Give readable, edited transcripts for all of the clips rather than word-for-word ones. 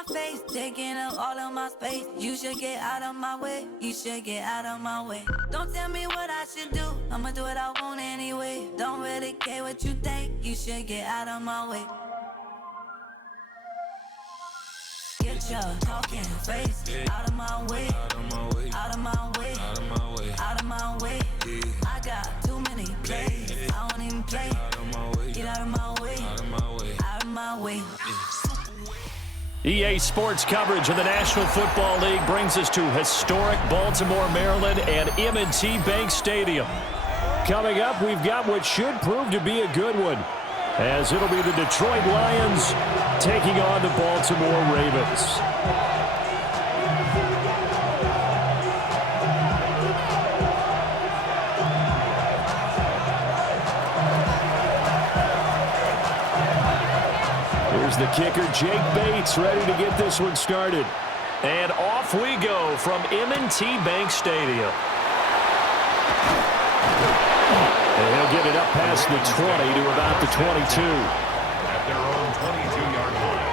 my face, taking up all of my space. You should get out of my way, you should get out of my way. Don't tell me what I should do, I'ma do what I want anyway. Don't really care what you think, you should get out of my way. Get your talking face out of my way, out of my way, out of my way, out of my way, out of my way. I got too many plays, I don't even play. Get out of my way, out of my way, out of my way. EA Sports coverage of the National Football League brings us to historic Baltimore, Maryland and M&T Bank Stadium. Coming up, we've got what should prove to be a good one, as it'll be the Detroit Lions taking on the Baltimore Ravens. Here's the kicker, Jake Bates, ready to get this one started. And off we go from M&T Bank Stadium. And he'll get it up past the 20 to about the 22. At their own 22-yard line.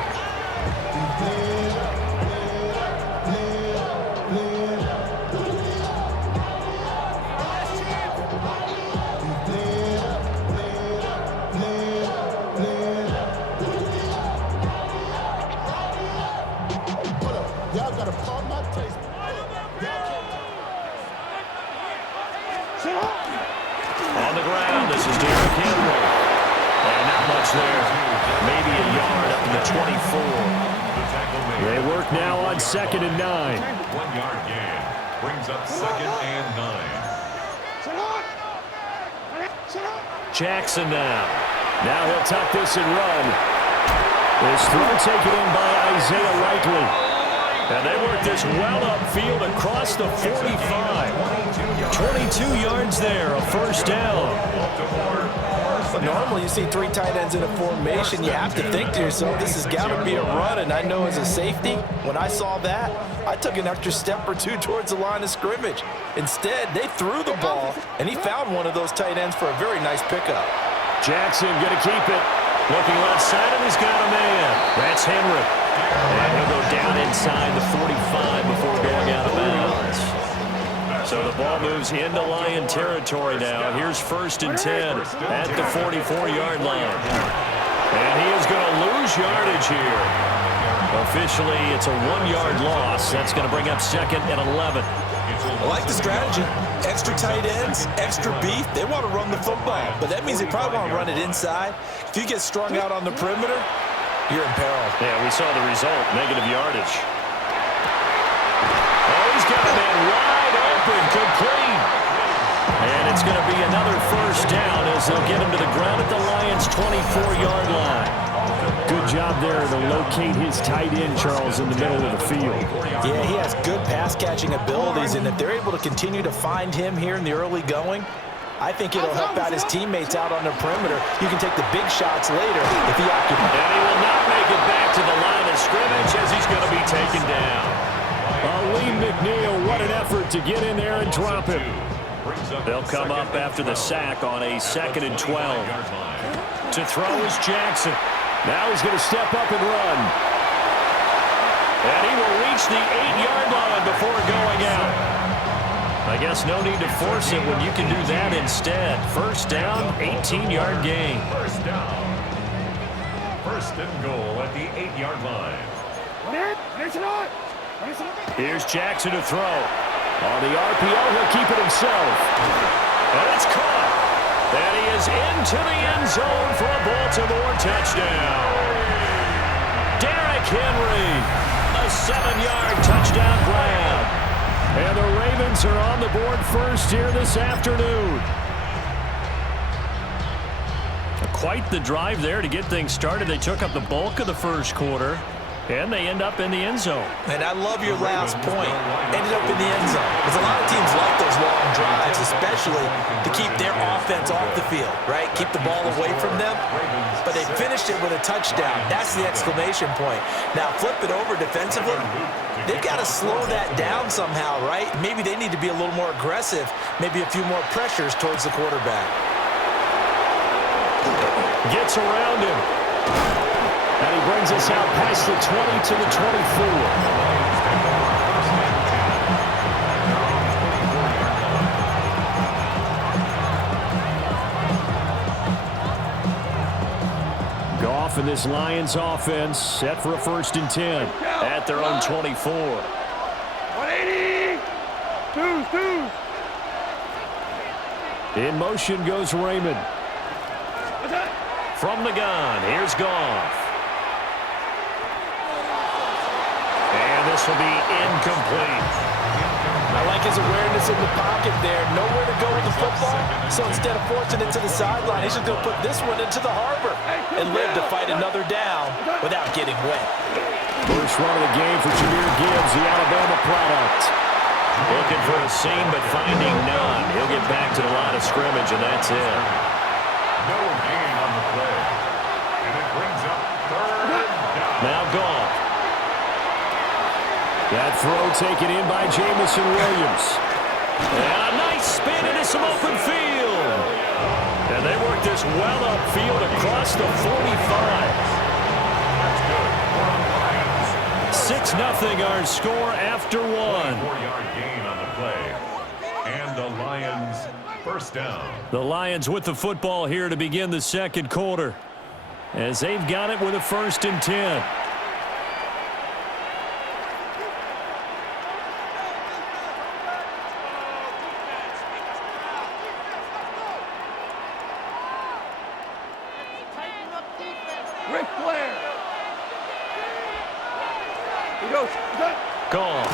On the ground, this is Derrick Henry. And not much there. Maybe a yard up to the 24. They work now on 2nd and 9. 1-yard gain. Brings up 2nd and 9. Jackson now. Now he'll tuck this and run. His throw taken in by Isaiah Likely. And they work this well upfield across the 45. 22 yards there, a first down. But normally you see 3 tight ends in a formation. You have to think to yourself, this has got to be a run. And I know as a safety, when I saw that, I took an extra step or two towards the line of scrimmage. Instead, they threw the ball, and he found one of those tight ends for a very nice pickup. Jackson going to keep it. Looking left side, and he's got a man. That's Henry. And he'll go down inside the 45 before going out of bounds. So the ball moves into Lion territory now. Here's 1st and 10 at the 44-yard line. And he is going to lose yardage here. Officially, it's a 1-yard loss. That's going to bring up 2nd and 11. I like the strategy. Extra tight ends, extra beef. They want to run the football, but that means they probably want to run it inside. If you get strung out on the perimeter, you're in peril. Yeah, we saw the result, negative yardage. Oh, he's got a man wide open, complete. And it's going to be another first down as they'll get him to the ground at the Lions' 24-yard line. Good job there to locate his tight end, Charles, in the middle of the field. Yeah, he has good pass-catching abilities, and if they're able to continue to find him here in the early going, I think it'll help out his teammates out on the perimeter. You can take the big shots later if he occupies. And he will not make it back to the line of scrimmage as he's going to be taken down. Lee McNeil, what an effort to get in there and drop him. They'll come up after the sack on a 2nd and 12. To throw is Jackson. Now he's going to step up and run. And he will reach the 8-yard line before going out. I guess no need to force it when you can do that instead. First down, 18-yard gain. First down. 1st and goal at the 8-yard line. Here's Jackson to throw. On the RPO, he'll keep it himself. And it's caught. And he is into the end zone for a Baltimore touchdown. Derrick Henry, a 7-yard touchdown grab. And the Ravens are on the board first here this afternoon. Quite the drive there to get things started. They took up the bulk of the first quarter. And they end up in the end zone. And I love your last point. Ended up in the end zone. Because a lot of teams like those long drives, especially to keep their offense off the field, right? Keep the ball away from them. But they finished it with a touchdown. That's the exclamation point. Now flip it over defensively. They've got to slow that down somehow, right? Maybe they need to be a little more aggressive. Maybe a few more pressures towards the quarterback. Gets around him. And he brings us out past the 20 to the 24. Goff and this Lions offense set for a 1st and 10 at their own 24. 180. Two. In motion goes Raymond. From the gun, here's Goff. And this will be incomplete. I like his awareness in the pocket there. Nowhere to go with the football, so instead of forcing it to the sideline, he's just going to put this one into the harbor and live to fight another down without getting wet. First run of the game for Jahmyr Gibbs, the Alabama product. Looking for a seam, but finding none. He'll get back to the line of scrimmage, and that's it. No gain on the play. And it brings up 3rd down. Now Goff. That throw taken in by Jamison Williams. And a nice spin into some open field. And they work this well upfield across the 45. 6-0 our score after 1. 4-yard gain on the play. And the Lions 1st down. The Lions with the football here to begin the 2nd quarter, as they've got it with a 1st and 10. Ric Flair. He goes. Gone.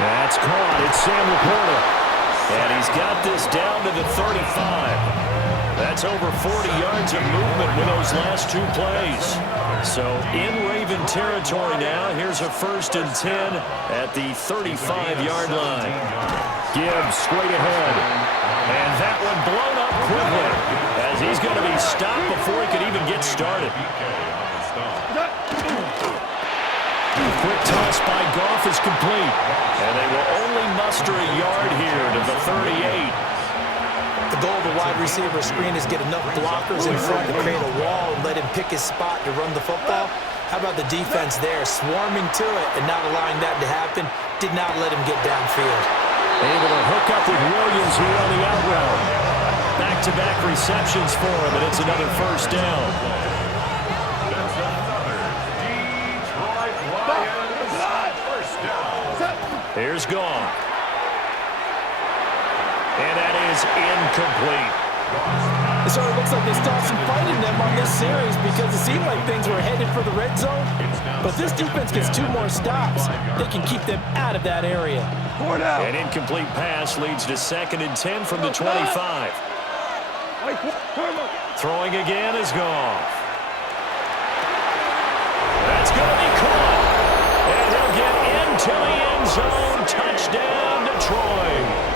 That's caught. It's Sam Laporta. And he's got this down to the 35. That's over 40 yards of movement with those last 2 plays. So in Raven territory now. Here's a 1st and 10 at the 35-yard line. Gibbs straight ahead. And that one blown up quickly, as he's going to be stopped before he could even get started. Quick toss by Goff is complete. And they will only muster a yard here to the 38. The goal of a wide receiver screen is get enough blockers in front to create a wall and let him pick his spot to run the football. How about the defense there, swarming to it and not allowing that to happen? Did not let him get downfield. Able to hook up with Williams here on the out route. Back-to-back receptions for him, and it's another 1st down. That's another Detroit Lions 1st down. Here's Goff. And that is incomplete. It sort of looks like they stopped some fight in them on this series because it seemed like things were headed for the red zone. But this defense gets 2 more stops. They can keep them out of that area. An incomplete pass leads to 2nd and 10 from the 25. Throwing again is Goff. That's going to be caught. And he'll get into the end zone. Touchdown, Detroit.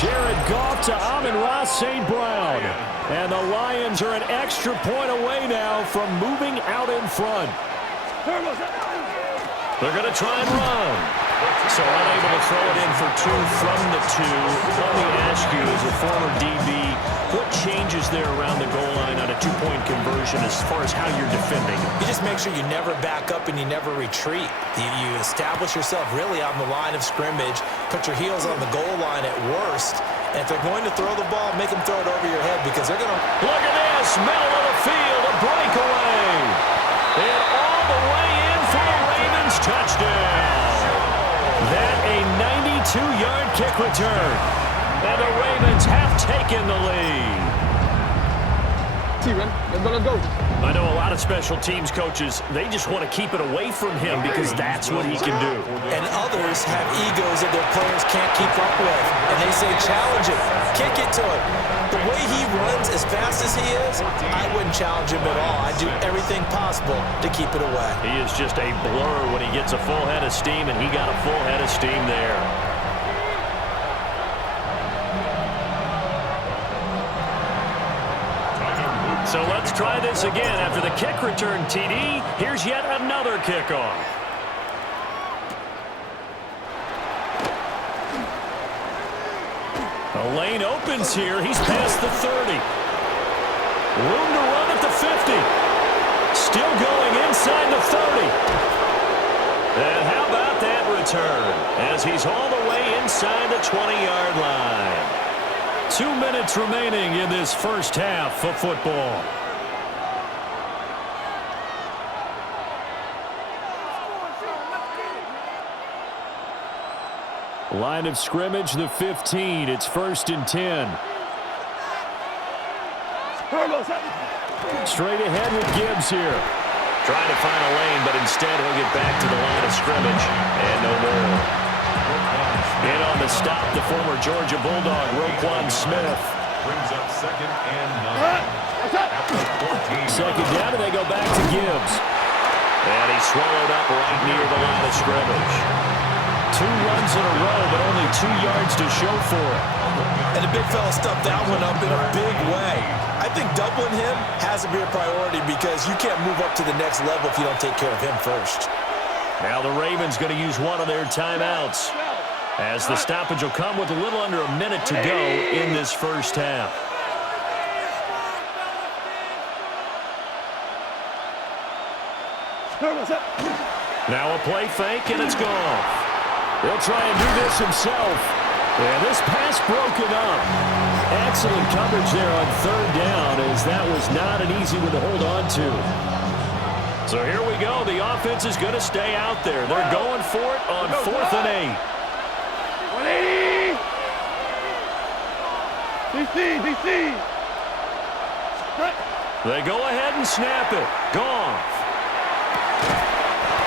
Jared Goff to Amon-Ra St. Brown. And the Lions are an extra point away now from moving out in front. They're going to try and run. So unable to throw it in for 2 from the 2. Let me ask you, as a former DB, what changes there around the goal line on a 2-point conversion as far as how you're defending? You just make sure you never back up and you never retreat. You establish yourself really on the line of scrimmage, put your heels on the goal line at worst, and if they're going to throw the ball, make them throw it over your head because they're going to... Look at this, middle of the field, a breakaway. And all the way in for the Ravens touchdown. That a 92-yard kick return. And the Ravens have taken the lead. Let's go. I know a lot of special teams coaches, they just want to keep it away from him because that's what he can do. And others have egos that their players can't keep up with. And they say, challenge him, kick it to him. The way he runs as fast as he is, I wouldn't challenge him at all. I'd do everything possible to keep it away. He is just a blur when he gets a full head of steam, and he got a full head of steam there. So let's try this again. After the kick return TD, here's yet another kickoff. The lane opens here. He's past the 30. Room to run at the 50. Still going inside the 30. And how about that return as he's all the way inside the 20-yard line. 2 minutes remaining in this first half of football. Line of scrimmage, the 15. It's 1st and 10. Straight ahead with Gibbs here. Trying to find a lane, but instead he'll get back to the line of scrimmage. And no more. In on the stop, the former Georgia Bulldog, Roquan Smith. Brings up 2nd and 9. Second down, and they go back to Gibbs. And he's swallowed up right near the line of scrimmage. 2 runs in a row, but only 2 yards to show for it. And the big fella stuffed that one up in a big way. I think doubling him has to be a priority because you can't move up to the next level if you don't take care of him first. Now the Ravens going to use one of their timeouts as the stoppage will come with a little under a minute to go in this first half. Now a play fake, and it's gone. He'll try and do this himself. And this pass broken up. Excellent coverage there on 3rd down, as that was not an easy one to hold on to. So here we go. The offense is going to stay out there. They're going for it on 4th and 8. 180. DC. They go ahead and snap it. Goff.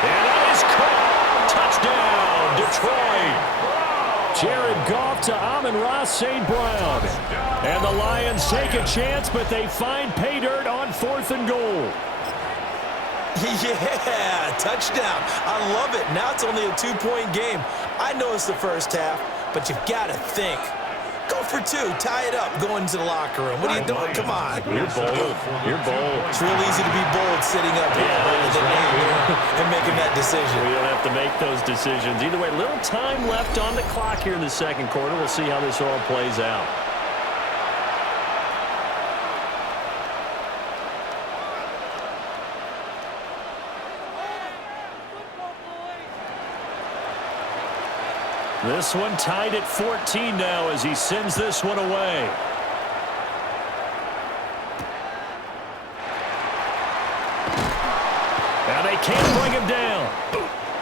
And that is caught. Touchdown, Detroit. Jared Goff to Amon-Ra St. Brown. And the Lions take a chance, but they find pay dirt on 4th and goal. Yeah, touchdown. I love it. Now it's only a 2-point game. I know it's the first half, but you've got to think. Go for 2. Tie it up. Go into the locker room. What are you doing? Come on. You're bold. You're bold. It's real easy to be bold sitting up here and making that decision. We don't have to make those decisions. Either way, little time left on the clock here in the second quarter. We'll see how this all plays out. This one tied at 14 now as he sends this one away. And they can't bring him down.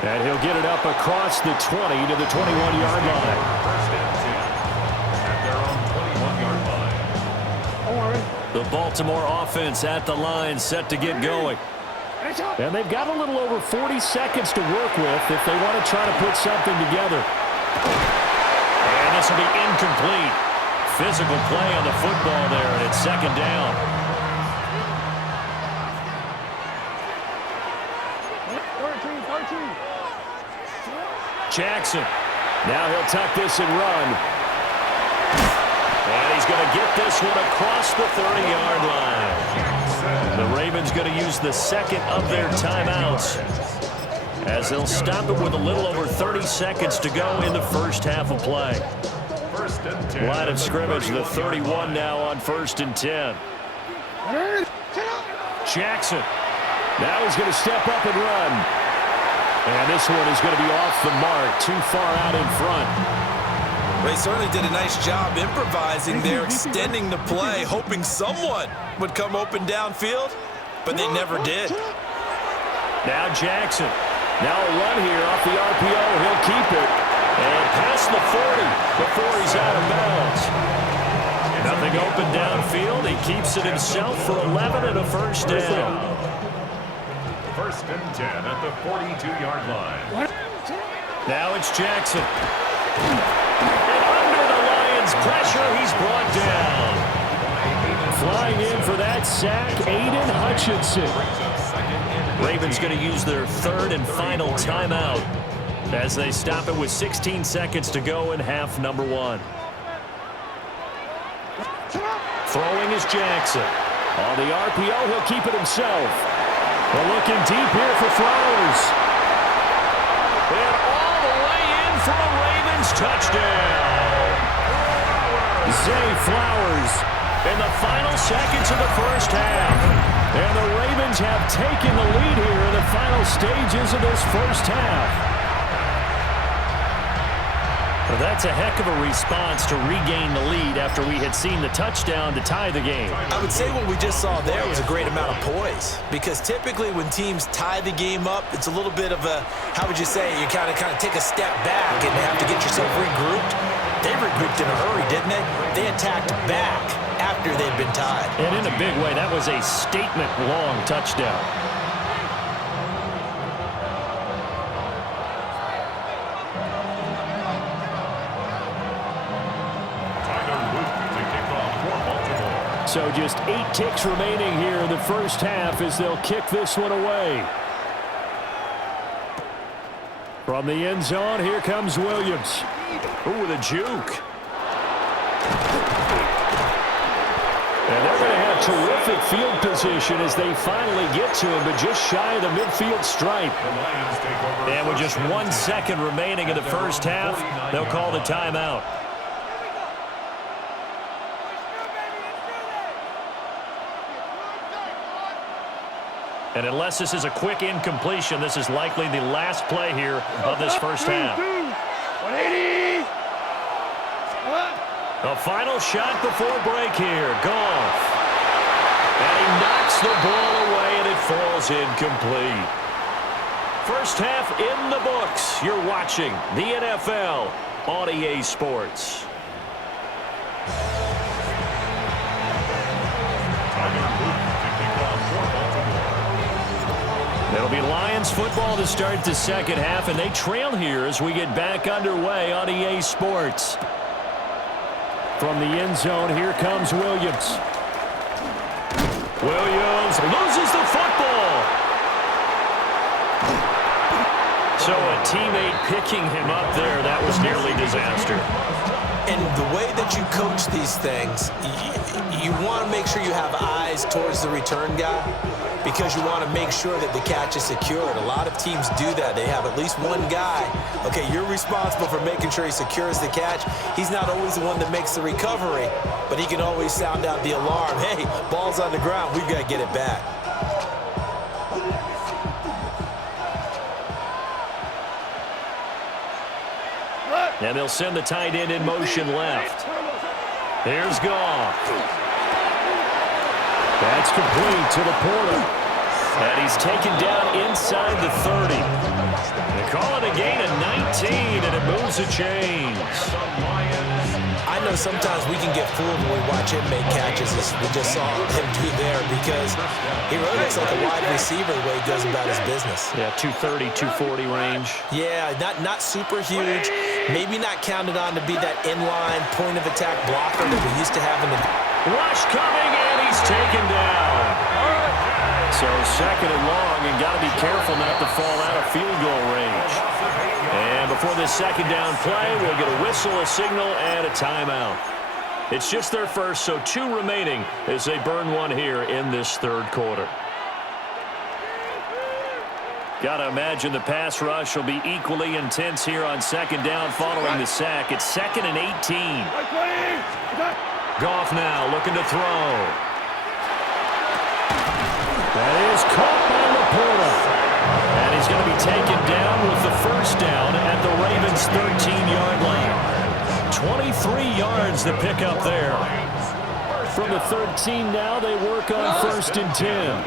And he'll get it up across the 20 to the 21-yard line. 1st and 10 at their own 21-yard line. The Baltimore offense at the line, set to get going. And they've got a little over 40 seconds to work with if they want to try to put something together. And this will be incomplete. Physical play on the football there, and it's 2nd down. Jackson. Now he'll tuck this and run. And he's going to get this one across the 30-yard line. The Ravens going to use the 2nd of their timeouts as they'll stop it with a little over 30 seconds to go in the first half of play. 1st and 10. Line of scrimmage, the 31 now on 1st and 10. Jackson. Now he's going to step up and run. And this one is going to be off the mark, too far out in front. They certainly did a nice job improvising there, extending the play, hoping someone would come open downfield, but they never did. Now Jackson. Now a run here off the RPO. He'll keep it. And past the 40 before he's out of bounds. Nothing open downfield. He keeps it himself for 11 and a first down. 1st and 10 at the 42-yard line. Now it's Jackson. And under the Lions' pressure, he's brought down. Flying in for that sack, Aiden Hutchinson. Ravens going to use their 3rd and final timeout as they stop it with 16 seconds to go in half number 1. Throwing is Jackson. On the RPO, he'll keep it himself. Well, looking deep here for Flowers. And all the way in for a Ravens touchdown. Zay Flowers. And the final seconds of the first half. And the Ravens have taken the lead here in the final stages of this first half. Well, that's a heck of a response to regain the lead after we had seen the touchdown to tie the game. I would say what we just saw there was a great amount of poise, because typically when teams tie the game up, it's a little bit of a, how would you say, you kind of take a step back and have to get yourself regrouped. They regrouped in a hurry, didn't they? They attacked back after they'd been tied. And in a big way, that was a statement-long touchdown. So just 8 ticks remaining here in the first half as they'll kick this one away. From the end zone, here comes Williams. Ooh, with a juke. And they're going to have terrific field position as they finally get to him, but just shy of the midfield stripe. And with just 1 second remaining in the first half, they'll call the timeout. And unless this is a quick incompletion, this is likely the last play here of this first half. 180. The final shot before break here. Goff. And he knocks the ball away, and it falls incomplete. First half in the books. You're watching the NFL on EA Sports. It'll be Lions football to start the second half, and they trail here as we get back underway on EA Sports. From the end zone, here comes Williams. Williams loses the football. So a teammate picking him up there, that was nearly disaster. And the way that you coach these things, you want to make sure you have eyes towards the return guy, because you want to make sure that the catch is secured. A lot of teams do that. They have at least one guy. Okay, you're responsible for making sure he secures the catch. He's not always the one that makes the recovery, but he can always sound out the alarm. Hey, ball's on the ground. We've got to get it back. And they'll send the tight end in motion left. Here's Goff. That's complete to the Porter. And he's taken down inside the 30. They call it a gain of 19, and it moves the chains. I know sometimes we can get fooled when we watch him make catches, as we just saw him do there, because he really looks like a wide receiver the way he goes about his business. Yeah, 230, 240 range. Yeah, not super huge. Maybe not counted on to be that inline point-of-attack blocker that we used to have in the... Rush coming, and he's taken down. So second and long, and got to be careful not to fall out of field goal range. And before this second down play, we'll get a whistle, a signal, and a timeout. It's just their first, so 2 remaining as they burn one here in this third quarter. Got to imagine the pass rush will be equally intense here on second down following the sack. It's 2nd and 18. Goff now looking to throw. That is caught by Laporta. And he's going to be taken down with the first down at the Ravens' 13-yard line. 23 yards to pick up there. From the 13 now, they work on 1st and 10.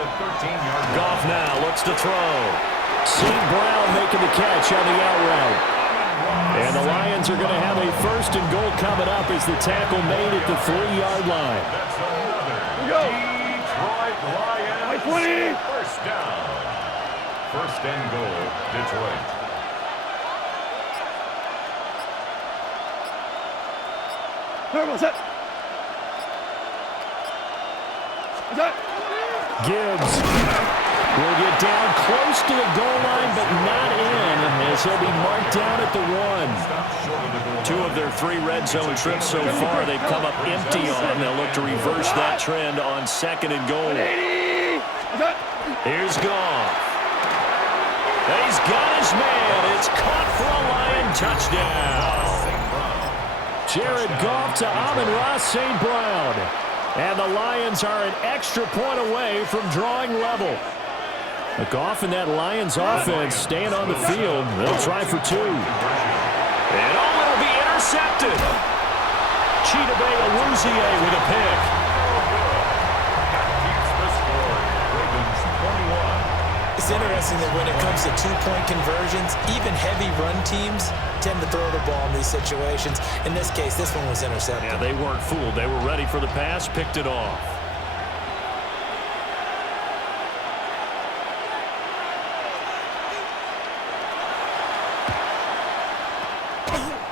Goff now looks to throw. St. Brown making the catch on the out route. And the Lions are going to have a 1st and goal coming up as the tackle made at the 3-yard line. Here we go. Detroit Lions. 20. First down. 1st and goal, Detroit. Turbo set. Set. Gibbs will get down close to the goal line, but not in, as he'll be marked down at the 1. 2 of their 3 red zone trips so far, they've come up empty on. They'll look to reverse that trend on 2nd and goal. Here's Goff. He's got his man. It's caught for a Lion touchdown. Jared Goff to Amon-Ra St. Brown. And the Lions are an extra point away from drawing level. The Goff and that Lions offense staying on the field. They'll try for 2. And it'll be intercepted. Chidobe Awuzie with a pick. Keeps the score. Ravens 21. It's interesting that when it comes to two-point conversions, even heavy run teams tend to throw the ball in these situations. In this case, this one was intercepted. Yeah, they weren't fooled. They were ready for the pass, picked it off.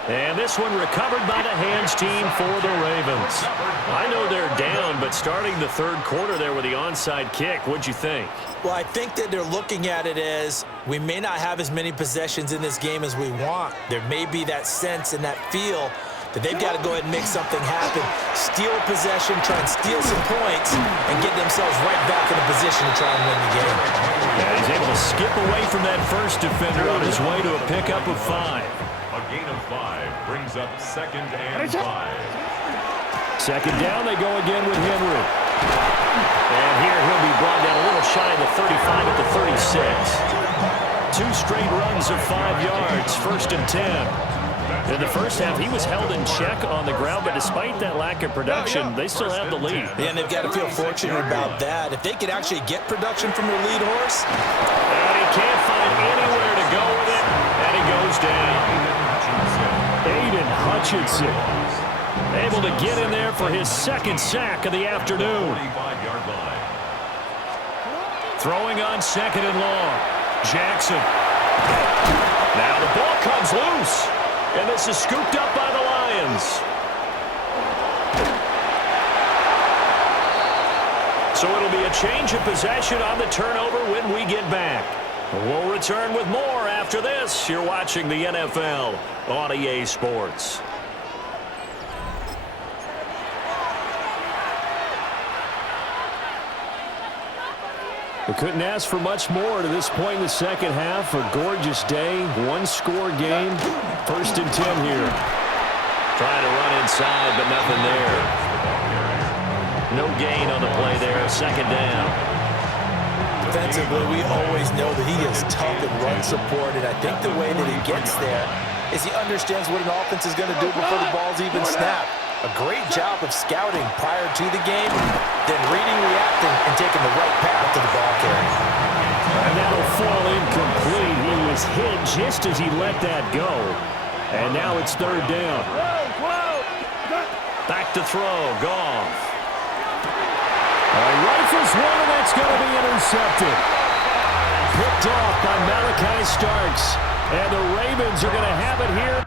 And this one recovered by the hands team for the Ravens. I know they're down, but starting the third quarter there with the onside kick, what'd you think? Well, I think that they're looking at it as we may not have as many possessions in this game as we want. There may be that sense and that feel that they've got to go ahead and make something happen, steal a possession, try and steal some points, and get themselves right back in a position to try and win the game. Yeah, he's able to skip away from that first defender on his way to a pickup of 5. A gain of 5 brings up 2nd and 5. Second down, they go again with Henry. And here he'll be brought down a little shy of the 35 at the 36. 2 straight runs of 5 yards, 1st and 10. In the first half, he was held in check on the ground, but despite that lack of production, they still have the lead. Yeah, and they've got to feel fortunate about that. If they could actually get production from their lead horse. And he can't find anywhere to go with it, and he goes down. Aiden Hutchinson able to get in there for his 2nd sack of the afternoon. 45-yard line. Throwing on 2nd and long. Jackson. Now the ball comes loose. And this is scooped up by the Lions. So it'll be a change of possession on the turnover when we get back. We'll return with more after this. You're watching the NFL on EA Sports. We couldn't ask for much more to this point in the second half. A gorgeous day, 1-score game. 1st and 10 here. Trying to run inside, but nothing there. No gain on the play there. 2nd down. Defensively, we always know that he is tough in run support, and I think the way that he gets there is he understands what an offense is going to do before the ball's even snapped. A great job of scouting prior to the game, then reading, reacting, and taking the right path to the ball carrier. And that'll fall incomplete. He was hit just as he let that go. And now it's 3rd down. Back to throw, Goff. Rifles one, and that's going to be intercepted. Picked off by Malachi Starks. And the Ravens are going to have it here.